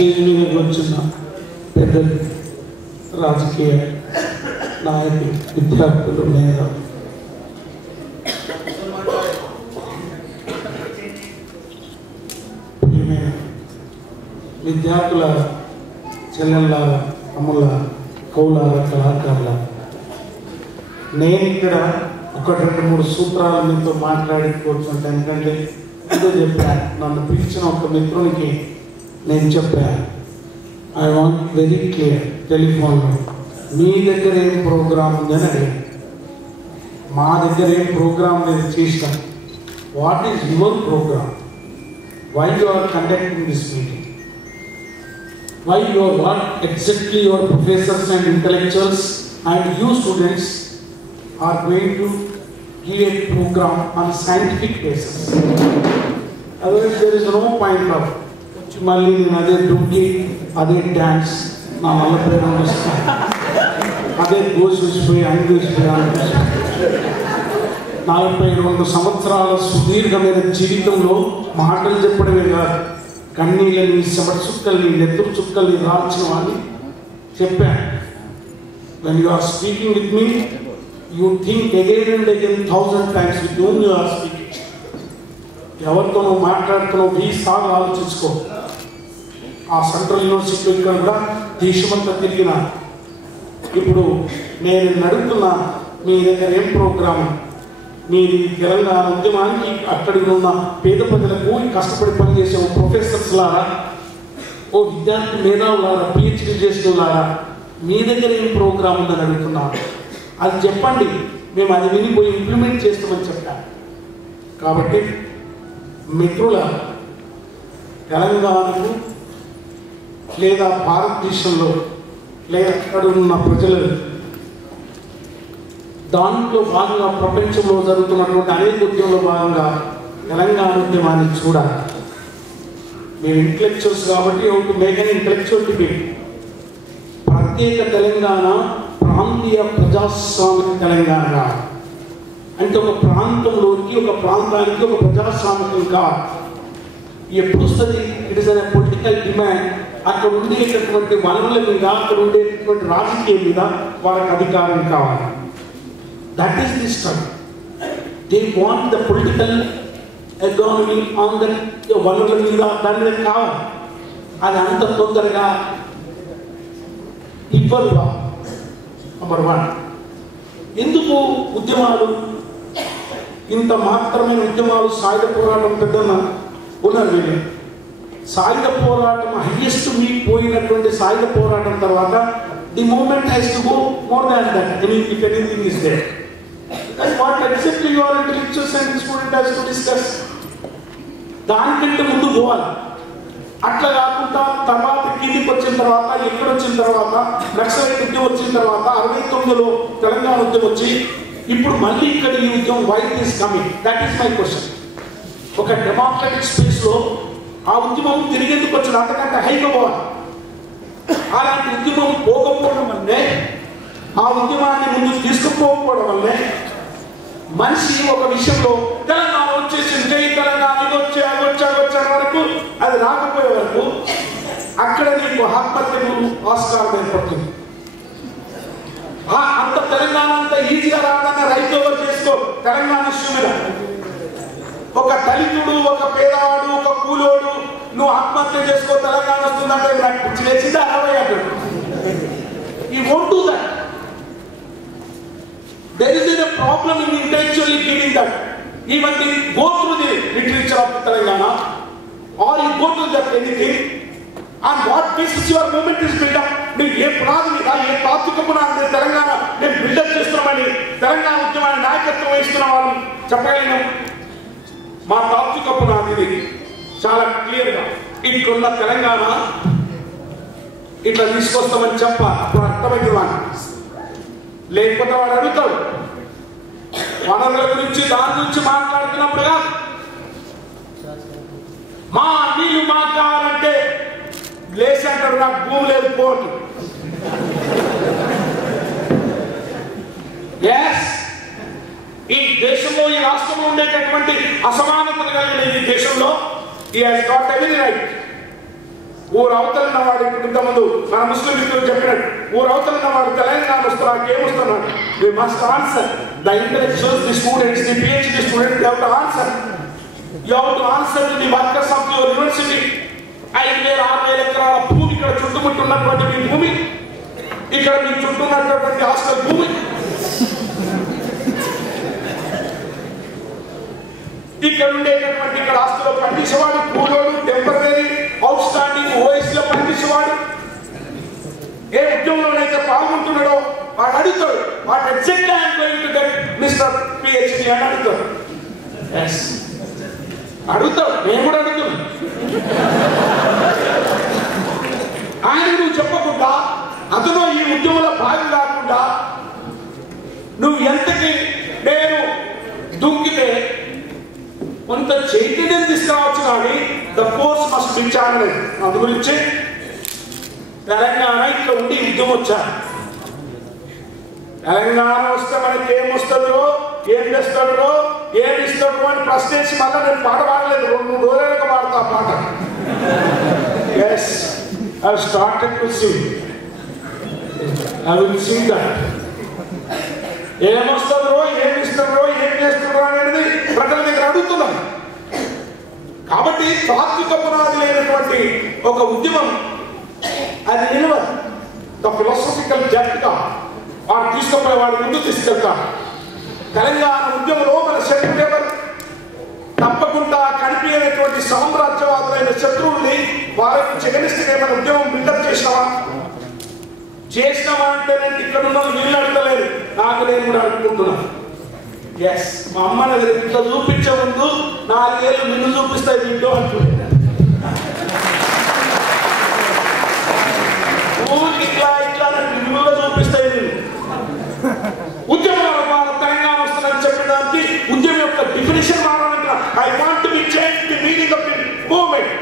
Stage మీదకి వచ్చిన పెద్దలు, రాజకీయ నాయకులు, విద్యార్థులు, మేధావులు, విద్యార్థుల చెల్లెళ్ళ, అమ్ముల, కౌల, కళాకారుల, నేను ఇక్కడ 1-2-3 సూత్రాలు మీతో మాట్లాడుకోవచ్చు. ఎందుకంటే ఏదో చెప్పాను, నన్ను పిలిచిన ఒక మిత్రునికి నేను చెప్పాను, ఐ వాంట్ వెరీ క్లియర్ టెలిఫోన్లో, మీ దగ్గర ఏం ప్రోగ్రామ్ ఉందని అడిగాను. మా దగ్గర ఏం ప్రోగ్రామ్ లేదు చేసినాం. What is your program? Why you are conducting this meeting? Why you are what exactly your professors and intellectuals and you students are going to give a program on a scientific basis? Otherwise there is no point of Malli, Ade Dunki, Ade dance, na Malla Peru, Ade goes which way, Angus, 42 సంవత్సరాల సుదీర్ఘమైన జీవితంలో మాటలు చెప్పడమే కాదు, కన్నీళ్ళని, చెమట చుక్కల్ని, నెత్తురు చుక్కల్ని రాల్చిన వాడిని చెప్పాను. When you are speaking with me, you think again and again 1000 times with whom you are speaking. ఎవరితో నువ్వు మాట్లాడుతున్నావు 20 సార్లు ఆలోచించుకో. ఆ సెంట్రల్ యూనివర్సిటీలో ఇక్కడ కూడా దేశమంతా తిరిగిన. ఇప్పుడు నేను అడుగుతున్నా, మీ దగ్గర ఏం ప్రోగ్రామ్? మీరు తెలంగాణ ఉద్యమానికి అక్కడికి ఉన్న పేద ప్రజలకు కష్టపడి పనిచేసే ఓ ప్రొఫెసర్స్ లాగా, ఓ విద్యార్థి మేధావులారా, పిహెచ్డీ చేస్తున్నారా, మీ దగ్గర ఏం ప్రోగ్రామ్ ఉందని అడుగుతున్నాను. అది చెప్పండి, మేము అది వినిపోయి ఇంప్లిమెంట్ చేస్తామని చెప్పాను. కాబట్టి మిత్రుల, తెలంగాణకు లేదా భారతదేశంలో లేదా అక్కడ ఉన్న ప్రజలు దాంట్లో భాగంగా ప్రపంచంలో జరుగుతున్నటువంటి అనేక ఉద్యమంలో భాగంగా తెలంగాణ ఉద్యమాన్ని చూడాలి. మీరు ఇంటలెక్చువల్స్ కాబట్టి ఒక మేకన్ ఇంటలెక్చువల్ డిబేట్. ప్రత్యేక తెలంగాణ, ప్రాంతీయ ప్రజాస్వామిక తెలంగాణ అంటే ఒక ప్రాంతంలోకి, ఒక ప్రాంతానికి ఒక ప్రజాస్వామికం కాదు. ఎప్పుడు వస్తుంది? It is a political demand. అక్కడ ఉండేటటువంటి వనరుల మీద, అక్కడ ఉండేటటువంటి రాజకీయం మీద వారికి అధికారం కావాలి. That is the struggle. They want the political economy on the వనరుల మీద, దాని మీద కావాలి. అది అంత తొందరగా ఇవ్వరు. నంబర్ 1. ఎందుకు ఉద్యమాలు ఇంత మాత్రమైన ఉద్యమాలు? సాయుధ పోరాటం పెద్దన్న ఉన్నారు వీళ్ళు. సాయుధ పోరాటం హైయెస్ట్ వీక్ పోయినటువంటి సాయుధ పోరాటం తర్వాత the movement has to go more than that. If anything is there, that's what exactly your intellectuals and student has to discuss. దానికంటే ముందు పోవాలి. అట్లా కాకుండా తర్వాత కిందికి వచ్చిన తర్వాత, ఎక్కడ వచ్చిన తర్వాత, నక్సలైట్ ఉద్యమం వచ్చిన తర్వాత, 69లో తెలంగాణ ఉద్యమం వచ్చి ఇప్పుడు మళ్ళీ ఇక్కడ ఈ ఉద్యమం why it is coming? That is my question. ఒక డెమోక్రటిక్ స్పేస్లో ఆ ఉద్యమం తిరిగేందుకు వచ్చిన అంతకంటే హైగా పోవాలి. అలాంటి ఉద్యమం పోకపోవడం వల్లే, ఆ ఉద్యమాన్ని ముందు తీసుకుపోకపోవడం వల్లే మనిషి ఒక విషయంలో తెలంగాణ వచ్చేసింది, జై తెలంగాణ, ఇది వచ్చే అది వచ్చే వరకు, అది రాకపోయే వరకు అక్కడ నీకు ఆత్మహత్యకు ఆస్కారం ఏర్పడుతుంది. అంత తెలంగాణ అంతా ఈజీగా రావడానికి రైతు ఎవరు చేసుకో. తెలంగాణ ఇష్యూ మీద ఒక దళితుడు, ఒక పేదవాడు, ఒక కూలోడు నువ్వు ఆత్మహత్య చేసుకో, తెలంగాణ వస్తుందంటే నాకు పిచ్చి లేచింది 60 అంటాడు. ఈ won't do that. There is a problem in intellectually giving that. Even if you go through the literature of Telangana or you go to that anything, on what basis your movement is built up? మీరు ఏ పునాది మీద, ఏ తాత్విక పునాది తెలంగాణ మేము buildup చేస్తున్నామని తెలంగాణ ఉద్యమాన్ని నాయకత్వం వహిస్తున్న వాళ్ళు చెప్పగలను. మా తాత్విక పునాది చాలా క్లియర్గా ఇట్లున్న తెలంగాణ ఇట్లా తీసుకొస్తామని అప్పుడు అర్థమైంది వాడు. లేకపోతే వాడు అడుగుతాడు వనరుల గురించి, దాని గురించి మాట్లాడుతున్నప్పుడు కాదు. మా నీళ్ళు మాకు కావాలంటే లేచి అంటాడు, నాకు భూమి లేదు పోటు. ఈ దేశంలో, ఈ రాష్ట్రంలో ఉండేటటువంటి అసమానతలు కలిగిన ఈ దేశంలో he has got every right. ఊరు అవతలిన వాడు ఇప్పుడు ఇంతకుముందు మన ముస్లిం మిత్రులు చెప్పినట్టు ఊరు అవతలిన వాడు తెలంగాణ వస్తున్నాడు ఏమొస్తున్నాడు we must answer the intellectuals the students the PhD students they have to answer you have to answer to the workers of your university 5,000-6,000 ఎకరాల భూమి ఇక్కడ చుట్టుముట్టున్నటువంటి మీ భూమి ఇక్కడ మీ చుట్టూ ఉన్నటువంటి హాస్టల్ భూమి ఇక్కడ ఉండేటటువంటి ఇక్కడ హాస్టల్లో పనిచేసేవాడు కూలోడు టెంపరరీ అవుట్ స్టాండింగ్ ఓఎస్లో పనిచేసేవాడు ఏ ఉద్యోగంలోనైతే పాల్గొంటున్నాడో వాడు అడుగుతాడు వాడు exactly I'm going to get mister PhD అని అడుగుతాడు అడుగుతాడు నేను కూడా అడుగుతున్నాను ఆయన నువ్వు చెప్పకుండా అతను ఈ ఉద్యమంలో భాగం కాకుండా నువ్వు ఎంతకి నేను దుంకితే కొంత చైతన్యం తీసుకురావచ్చు కానీ the force must be channel అందు గురించి తెలంగాణ ఇక్కడ ఉండి యుద్ధం వచ్చారు తెలంగాణ వస్తే మనకి ఏమొస్తుందో ఏం చేస్తాడో ఏమి ఇస్తాడో అని ప్రశ్నించి మళ్ళీ నేను పాట పాడలేదు 2-3 రోజులుగా పాడతా పాట yes I started to sing I will sing that ఏమొస్తుందో ఏమి ఇస్తాడో ఏం చేస్తాడో అనేది ప్రజల దగ్గర అడుగుతున్నాను కాబట్టి తాత్విక పునాది లేనటువంటి ఒక ఉద్యమం అది నిలవదు ద ఫిలాసఫికల్ జట్గా వాడు తీసుకుపోయి వాడి ముందు తీసుకెళ్తారు తెలంగాణ ఉద్యమంలో మన శత్రువు ఎవరు తప్పకుండా కనిపించేటువంటి సామ్రాజ్యవాదులైన శత్రువుల్ని వారి నుంచి ఎగనిస్తే మన ఉద్యమం బిల్డప్ చేసినావా అంటే నేను ఇక్కడ ఉన్న వీళ్ళు అడగలేదు నాకు నేను కూడా అనుకుంటున్నాను ఎస్ మా అమ్మ నాకు ఇట్లా చూపించే ముందు 4 ఏళ్ళు నిన్ను చూపిస్తాయి వీళ్ళు అంటున్నాను ఇట్లా ఇట్లా నిన్ను కూడా చూపిస్తాయి నేను ఉద్యమాల ద్వారా తెలంగాణ వస్తుందని చెప్పడానికి ఉద్యమం యొక్క డిఫినిషన్ మారాలంటే I want to be change the meaning of the movement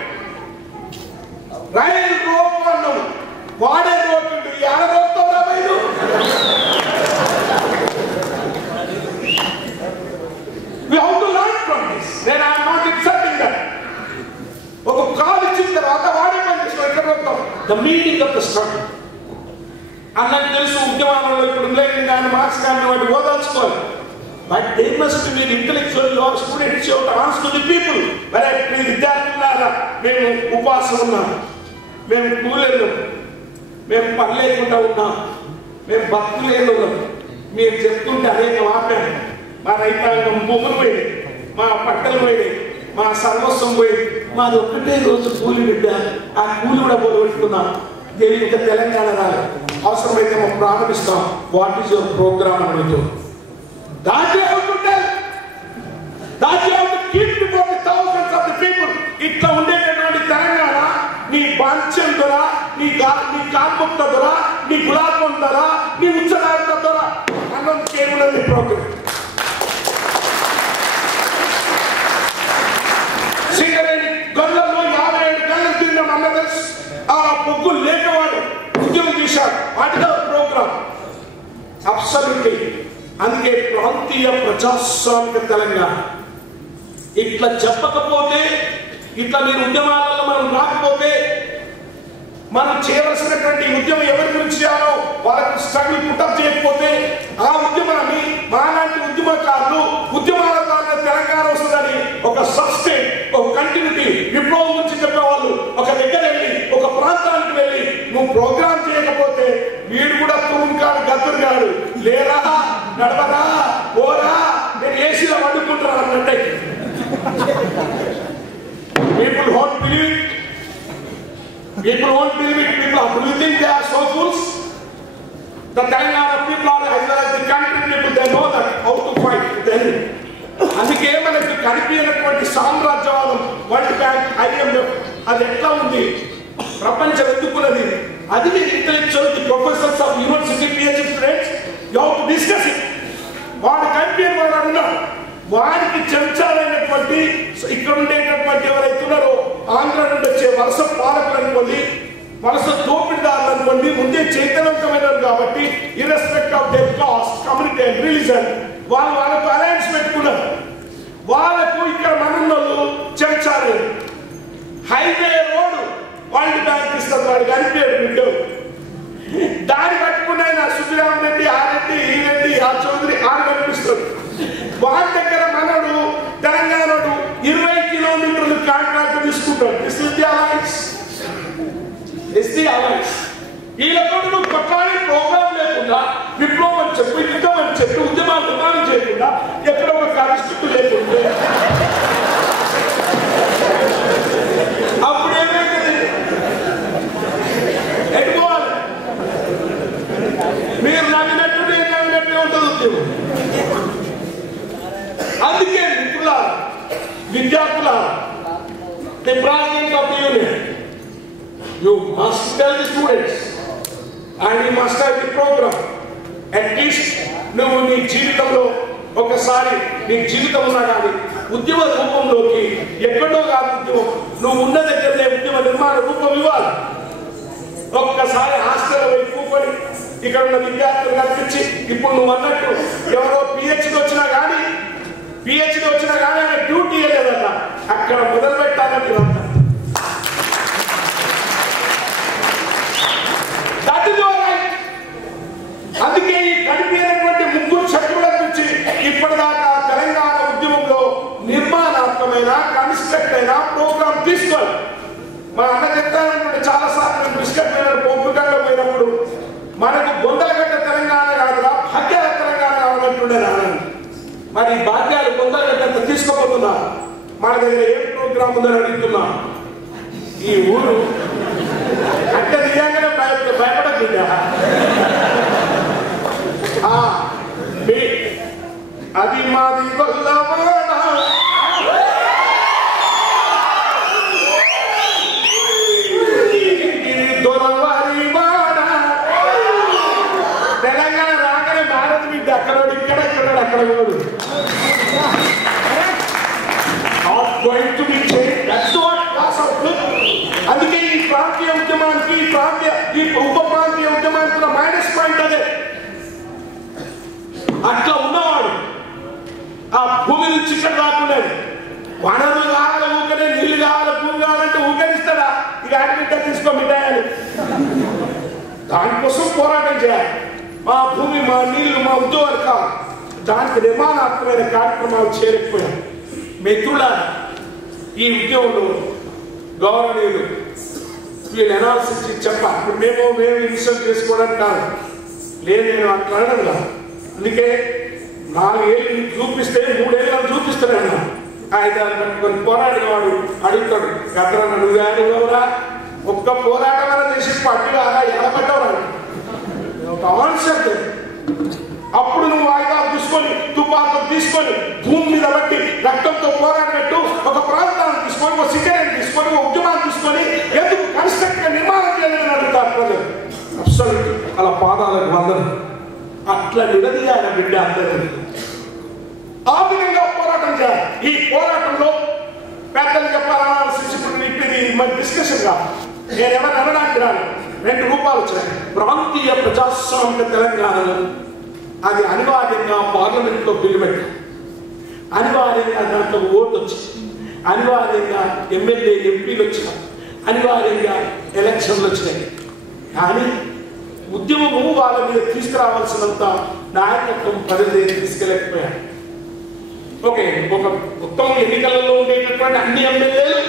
rail rope అన్నావు వాడే రోప్ ఉంటుంది యాడ రోపుతావురా బయలు we have to learn from this then I am not accepting that ఒక కాల్ ఇచ్చిన తర్వాత వాడే పని చేస్తాం ఎక్కడ రోపుతాం the meaning of the struggle అన్నది తెలుసు ఉద్యమాలలో ఇప్పుడు లేదు కానీ మార్క్స్ కానీ వాటి ఓదాల్చుకోవాలి but they must be intellectual your students your answer to the people మరి మీ విద్యార్థులారా మేము ఉపవాసం ఉన్నాం మేము కూలేరు మేము పని లేకుండా ఉన్నాం మేము భక్తులేదు మీరు చెప్తుంటే అనేక ఆపాను మా రైతాంగం భూములు పోయి మా పట్టలు పోయి మా సర్వస్వం పోయి మాది ఒక్కటే రోజు కూలి బిడ్డ ఆ కూలి కూడా పోగొట్టుకున్నాం దేని ఇంకా తెలంగాణ రాలి అవసరమైతే మనం ప్రారంభిస్తాం వాట్ ఈస్ యువర్ ప్రోగ్రామ్ అని అడుగుతూ ఇట్లా ఉండేటటువంటి తెలంగాణ నీ బాంఛం ధర నీ కార్ముక్త ధర నీ గులాబం ధర నీ ఉచ్చనాయక ధర అన్నం కేవలం ప్రోగ్రామ్ సింగరేణి గొల్లలో 57 గంటలు తిన్నాం అన్నది ఆ పొగ్గులు లేకవాడు ఉద్యోగం చేశాడు వాటిగా ప్రోగ్రామ్ అబ్సల్యూట్లీ అందుకే ప్రాంతీయ ప్రజాస్వామిక తెలంగాణ ఇట్లా చెప్పకపోతే ఇట్లా మీరు ఉద్యమాలలో మనం రాకపోతే మనం చేయవలసినటువంటి ఉద్యమం ఎవరి గురించి చేయాలో వాళ్ళకి స్ట్రగుల్ పుట్టప్ చేయకపోతే ఆ ఉద్యమాన్ని మాలాంటి ఉద్యమకారులు ఉద్యమాల ద్వారా తెలంగాణ వస్తుందని ఒక సబ్స్టైన్ ఒక కంటిన్యూటీ విప్లవం గురించి చెప్పేవాళ్ళు ఒక దగ్గర వెళ్ళి ఒక ప్రాంతానికి వెళ్ళి నువ్వు ప్రోగ్రామ్ చేయకపోతే వీడు కూడా తురుంకాడు గతురు కాడు లేరా నడవరా పోరా నేను ఏసీలో వండుకుంటున్నాను అన్నట్టే people won't believe it. People won't believe it. People, do you think they are so fools? The Telangana people are as well as the country people, they know that how to fight with the enemy. అందుకే మనకి కనిపించినటువంటి సామ్రాజ్యవాదం world bank IMF అది ఎట్లా ఉంది ప్రపంచం ఎత్తుకున్నది అది మీరు intellectual the professors of university PhD students you have to discuss it వాడు కనిపించిన వాడు అన్నారు వారికి చెంచాలైనటువంటి ఇక్కడ ఉండేటటువంటి ఎవరైతే ఉన్నారో ఆంధ్ర నుండి వచ్చే వలస పాలకులు అనుకోండి వలస దోపిడిదారులు అనుకోండి ముందే చైతన్యవంతమైనది కాబట్టి irrespective of their caste community and religion వాళ్ళతో అలయన్స్ పెట్టుకున్నారు వాళ్ళకు ఇక్కడ మనున్నోళ్ళు చెంచాలి హైవే రోడ్ వరల్డ్ బ్యాంక్ వాడు కనిపించాడు బిడ్డ. దాన్ని పట్టుకున్న ఆయన సుబ్బిరామ్ రెడ్డి, ఆ రెడ్డి, ఈ రెడ్డి, ఆ చౌదరి ఆడు కనిపిస్తాడు. వాడి దగ్గర మనడు తెలంగాణడు 20 కిలోమీటర్లు కాంట్రాక్ట్ తీసుకుంటాడు. వీళ్ళతో నువ్వు కొట్లాడే ప్రోగ్రాం లేకుండా, విప్లవం అని చెప్పి, యుద్ధం అని చెప్పి, ఉద్యమాలు నిర్మాణం చేయకుండా, ఎక్కడ ఒక కాన్స్టిట్యూట్ లేకుంటే అప్పుడు ఏమైతుంది? ఎట్టుకోవాలి. మీరు నమ్మినట్టు నేను నమ్మినట్టే ఉంటుంది ఉద్యమం. అందుకే మిత్రులారా, విద్యార్థులారా, the president of the union, you must tell the students and you must have the program. At least నువ్వు నీ జీవితంలో ఒకసారి నీ జీవితం ఉన్నా కానీ ఉద్యమ రూపంలోకి ఎక్కడో కాదు ఉద్యమం, నువ్వు ఉన్న దగ్గరనే ఉద్యమ నిర్మాణ రూపం ఇవ్వాలి. ఒక్కసారి హాస్టల్ వైపు కూకొని ఇక్కడ ఉన్న విద్యార్థులు కనిపించి, ఇప్పుడు నువ్వు అన్నట్టు ఎవరో పిహెచ్డి వచ్చినా కానీ ఆయన డ్యూటీ లేదట, అక్కడ మొదలు పెట్టాలని మీరంతా. అందుకే ఈ కనిపించినటువంటి ముగ్గురు శక్తుల నుంచి ఇప్పటిదాకా తెలంగాణ ఉద్యమంలో నిర్మాణాత్మకమైన కన్స్ట్రక్ట్ అయిన ప్రోగ్రాం తీసుకోవాలి. మా అన్న చెప్తానంటే చాలా సార్లు నేను బిస్కెట్ పోపుటంలో పోయినప్పుడు మనకు బొందలగడ్డ తెలంగాణ కాదురా, భాగ్యాల తెలంగాణ కావాలంటుండే నాన్న. మరి భాగ్యాలు బొందలగడ్డ తీసుకోబోతున్నా, మన దగ్గర ఏం ప్రోగ్రాం ఉందని అడుగుతున్నా. ఈ ఊరు అంటే నిజంగానే భయపడకుండా అది మాది గొల్లవాడ, దొరవారి వాడ. తెలంగాణ రాగానే భారత్ బిడ్డ అక్కడోడు ఇక్కడ అక్కడ కూడా అందుకే ఈ ప్రాంతీయ ఉద్యమానికి ఈ ఉప ప్రాంతీయ ఉద్యమానికి మైనస్ పాయింట్ అదే. అట్లా ఉన్నవాడు ఆ భూమి నుంచి ఇక్కడ రాకునేది. వనరులు కావాలి ఊకనే, నీళ్లు కావాలి, భూమి కావాలంటే ఊకనిస్తాడా? ఇక ఆడబిడ్డ తీసుకో మిఠాయని. దానికోసం పోరాటం చేయాలి. మా భూమి, మా నీళ్లు, మా ఉద్యోగాలు కావాలి. దానికి నిర్మాణాత్మకమైన కార్యక్రమాలు చేరకపోయాం. మిత్రులారా, ఈ ఉద్యమంలో గౌరవనీయులు వీళ్ళు అనాలిసిస్ చెప్పాలి. ఇప్పుడు మేము ఇన్సల్ట్ చేసుకోవడానికి కాదు, లేదు, నేను అట్లా అనడం కాదు. అందుకే 4 ఏళ్ళు నీకు చూపిస్తే 3 ఏళ్ళు చూపిస్తానన్నా. ఆయుధాలు పట్టుకొని పోరాడిన వాడు అడుగుతాడు, గద్ర నువ్వురా ఒక్క పోరాటం అలా చేసి పట్టుగా ఎడబడ్డవరా ఒక ఆన్సర్. అప్పుడు నువ్వు ఆయుధాలు తీసుకొని, తుపాకులు తీసుకొని, భూమి మీద బట్టి రక్తంతో పోరాడినట్టు ఒక ప్రాంతాన్ని తీసుకొని, ఒక సిగరెట్ తీసుకొని, ఒక ఉద్యమాన్ని తీసుకొని ఎందుకు కన్స్ట్రక్ట్ నిర్మాణం చేయాలని అడుగుతారు ప్రజలు. అబ్సల్యూట్ అలా పాదాలకు వందనం. అట్లా నిలదీయాల బిడ్డ అందరినీ. ఆ విధంగా పోరాటం చేయాలి. ఈ పోరాటంలో పెద్దలు చెప్పాలనాల్సింది ఇది మన డిస్కషన్ కాదు. నేను ఎవరు అనడానికి రాను. 2 రూపాలు వచ్చాయి. ప్రాంతీయ ప్రజాస్వామిక తెలంగాణలో అది అనివార్యంగా పార్లమెంట్లో బిల్లు పెట్టారు. అనివార్యంగా దాంట్లో ఓటు వచ్చింది. అనివార్యంగా ఎమ్మెల్యే ఎంపీలు వచ్చినారు. అనివార్యంగా ఎలక్షన్లు వచ్చినాయి. కానీ ఉద్యమము వాళ్ళ మీద తీసుకురావాల్సినంత నాయకత్వం ప్రజల దగ్గర తీసుకెళ్ళకపోయారు. ఓకే, ఒక మొత్తం ఎన్నికలలో ఉండేటటువంటి అన్ని ఎమ్మెల్యేలు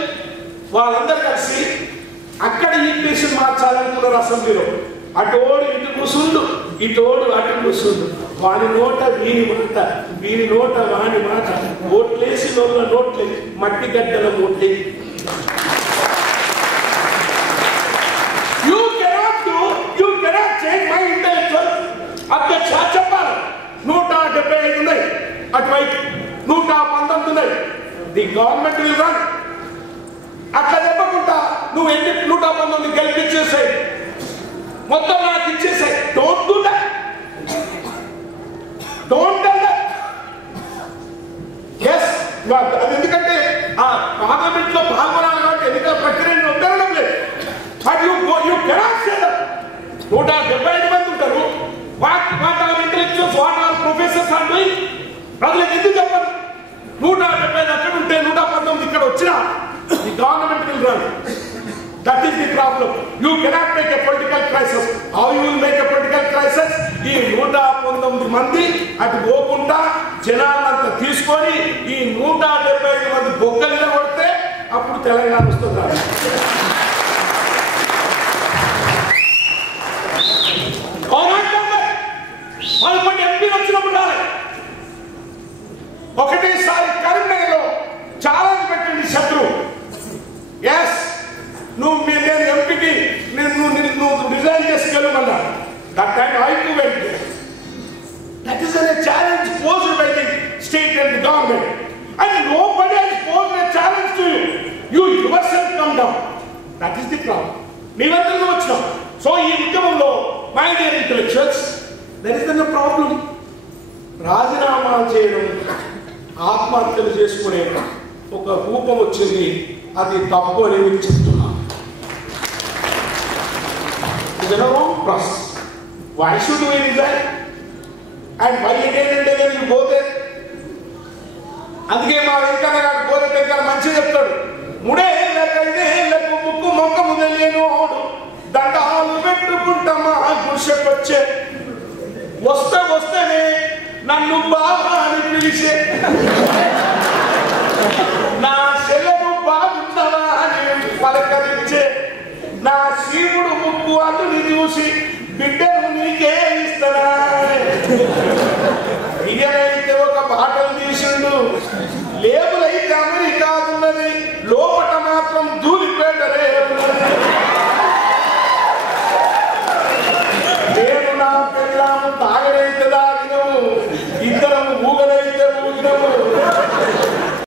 వాళ్ళందరూ కలిసి అక్కడ ఈక్వేషన్ మార్చాలనుకున్నారు అసెంబ్లీలో. అటోడు ఇటు కూర్చుండు, ఇటోడు అటు కూర్చుండు. వాని నోట వీని మాట, వీని నోట వాని మాట. ఓట్లేసి నోట్ల నోట్లే, మట్టి గడ్డల ఓట్లే. అధ్యక్ష చెప్పాలి 175 ఉన్నాయి, అటువైపు 119 ఉన్నాయి. The government will run. అట్లా చెప్పకుండా నువ్వు ఎన్ని 119 గెలిపించేసాయి, మొత్తం నాకు ఇచ్చేసాయి. Don't do that. Don't tell that. Yes, అది ఎందుకంటే ఆ పార్లమెంట్ లో పాల్గొనాలి కాబట్టి ఎన్నికల ప్రక్రియను వద్దడం లేదు. But you cannot say that. 175 మంది ఉంటారు. What are intellectuals, what are professors are doing? ప్రజలకు ఎందుకు చెప్పారు? 175 అక్కడ ఉంటే 119 ఇక్కడ వచ్చినా ఈ government will run. That is the problem. You cannot make a political crisis. How you will make a political crisis? ఈ 119 మంది అటు పోకుండా జనాలంతా తీసుకొని ఈ 175 మంది బొక్కలు కొడితే అప్పుడు తెలంగాణ వస్తుంది. వాళ్ళకి ఎంపీలు వచ్చినప్పుడు రాలే. ఒకటేసారి కరీంనగర్లో ఛాలెంజ్ పెట్టింది శత్రువు. ఎస్, నేను ఎంపీకి నువ్వు రిజైన్ చేసుకెళ్ళమన్నా. That time I to went. That is a challenge posed by the state and the government, and nobody has posed a challenge to you. You yourself come down. That is the problem. నీవందరూ వచ్చినాం. So ఈ ఉద్యమంలో my dear intellectuals, that is the problem. రాజీనామా చేయడం, ఆత్మహత్యలు చేసుకునే ఒక రూపం వచ్చింది. అది తప్పు అని నేను చెప్తున్నాను. Why should we resign? And why again and again you go there? అందుకే మా వెంకన్న గారు గోరె వెంకన్న మంచిగా చెప్తాడు. 3 ఏళ్ళకు 5 ఏళ్ళకు ముక్కు మొక్కము తెలియనోడు దండాలు పెట్టుకుంటామా గుడిసెకొచ్చే. వస్తేనే నన్ను బాగా అని పిలిచే, నా చెల్లెను బాగుంటావా అని పలకరించే, నా శివుడు ముక్కు అల్లుని చూసి బిడ్డను నీకే ఇస్తానా. ఇగనైతే ఒక బాటలు తీసిండు, లేబులైతే అమెరికా ఉన్నది, లోపట మాత్రం ధూళిపేటలే